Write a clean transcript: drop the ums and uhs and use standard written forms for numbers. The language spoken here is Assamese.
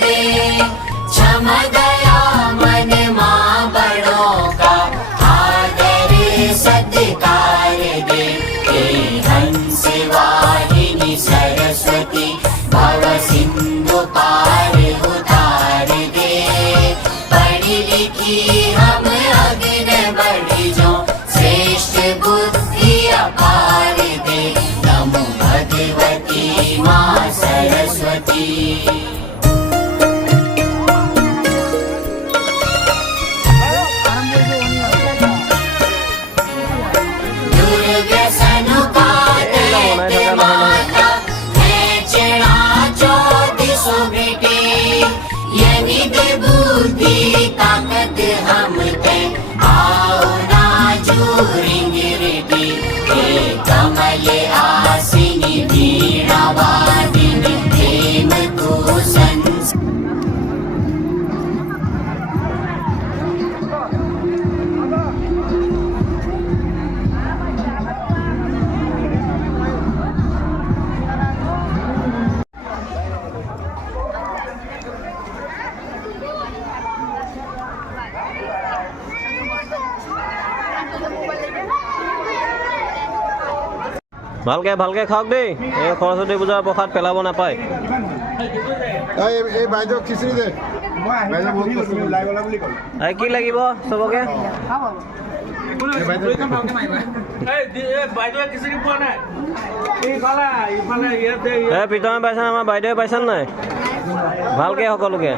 दे क्षम दया मन मां बड़ों का आदर सत्कार दे हे हंस वाहिनी सरस्वती भव सिंधु पार उतार दे पढ़ लिखी हम अग्न बढ़ जो श्रेष्ठ बुद्धि अपार दे नमो भगवती मां सरस्वती बुद्धि ताकत हम ते आओ ना जूरिंग रेडी हे कमल आसिनी वीणा वादिनी प्रेम को संस ভালকে ভালকে খাওক দেই এই সৰস্বতী পূজাৰ প্ৰসাদ পেলাব নাপায় এই বাইদেউ খিচিৰি দে এই কি লাগিব চবকে প্ৰীতমে পাইছা আমাৰ বাইদেৱে পাইছা নাই ভালকে সকলোকে